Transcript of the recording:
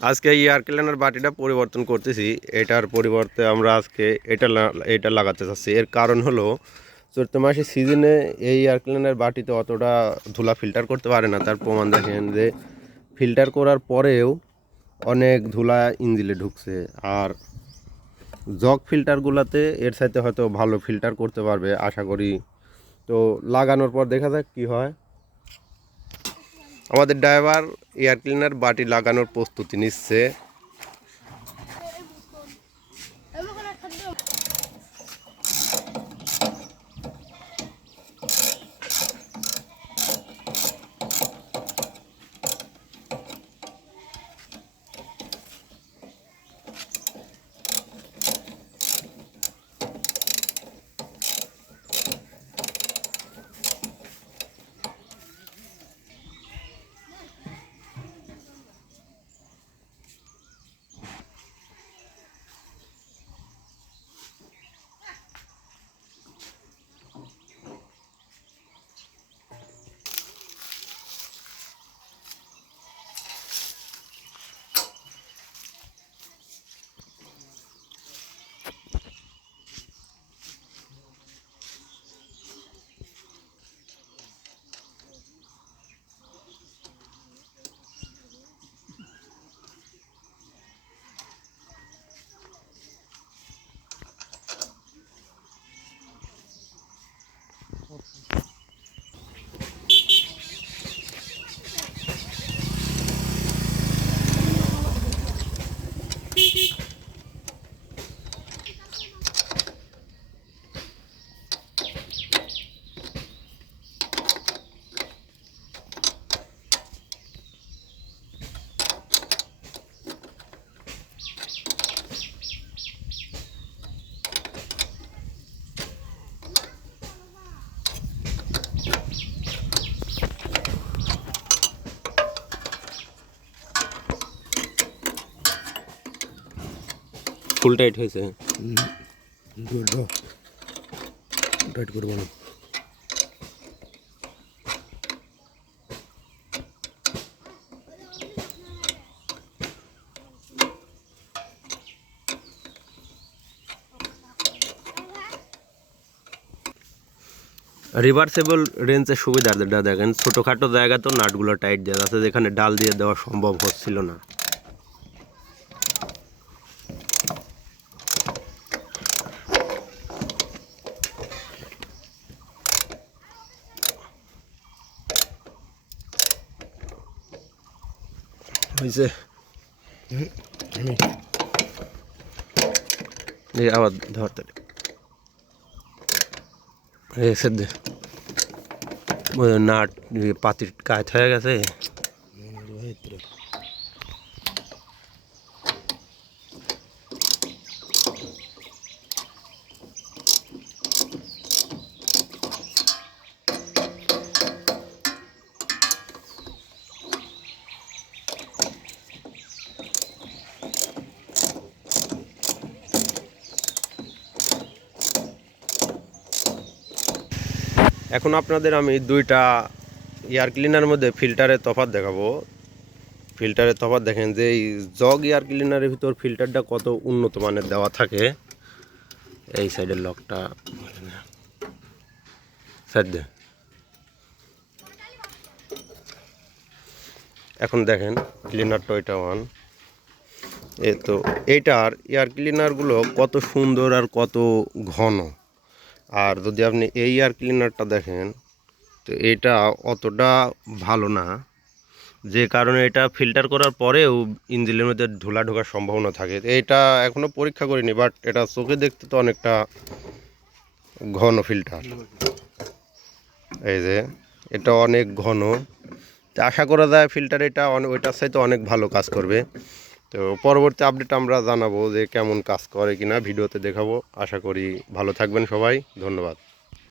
আজকে এই air cleaner বাটিটা পরিবর্তন করতেছি। এটার পরিবর্তে আমরা আজকে এটা এটা লাগাতে চাচ্ছি। এর কারণ হলো, চৈত্র মাসের সিজনে এই এয়ার ক্লিনার বাটিতে অতটা ধুলা ফিল্টার করতে পারে না। তার প্রমাণ দেখেন যে ফিল্টার করার পরেও অনেক ধুলা ইঞ্জিলে ঢুকছে। আর জগ ফিল্টারগুলোতে এর সাথে হয়তো ভালো ফিল্টার করতে পারবে, আশা করি। তো লাগানোর পর দেখা যাক কি হয়। আমাদের ড্রাইভার এয়ার ক্লিনার বাটি লাগানোর প্রস্তুতি নিচ্ছে। ফুল টাইট হয়েছে। টাইট করব না। রিভার্সেবল রেঞ্জের সুবিধাটা দেখেন ছোটোখাটো জায়গা তো নাটগুলো টাইট দেওয়া আছে যেখানে ডাল দিয়ে দেওয়া সম্ভব হচ্ছিল না। হয়েছে আবার ধরতে নাট পাতির কাজ হয়ে গেছে। এখন আপনাদের আমি দুইটা এয়ার ক্লিনারের মধ্যে ফিল্টারের তফাৎ দেখাবো। ফিল্টারের তফাৎ দেখেন যে এই জগ এয়ার ক্লিনারের ভিতর ফিল্টারটা কত উন্নত মানের দেওয়া থাকে। এই সাইডের লকটা সাইড এখন দেখেন ক্লিনার টয়টা ওয়ান এ তো, এইটার এয়ার ক্লিনারগুলো কত সুন্দর আর কত ঘন। আর যদি আপনি এই এয়ার ক্লিনারটা দেখেন, তো এটা অতটা ভালো না। যে কারণে এটা ফিল্টার করার পরেও ইঞ্জিনের মধ্যে ধুলা ঢোকার সম্ভাবনা থাকে। এটা এখনও পরীক্ষা করিনি বাট এটা চোখে দেখতে তো অনেকটা ঘন ফিল্টার এই যে, এটা অনেক ঘন। আশা করা যায় ফিল্টার এটা ওইটার সাথে অনেক ভালো কাজ করবে। তো পরবর্তী আপডেট আমরা জানাব যে কেমন কাজ করে কিনা, ভিডিওতে দেখাবো। আশা করি ভালো থাকবেন সবাই। ধন্যবাদ।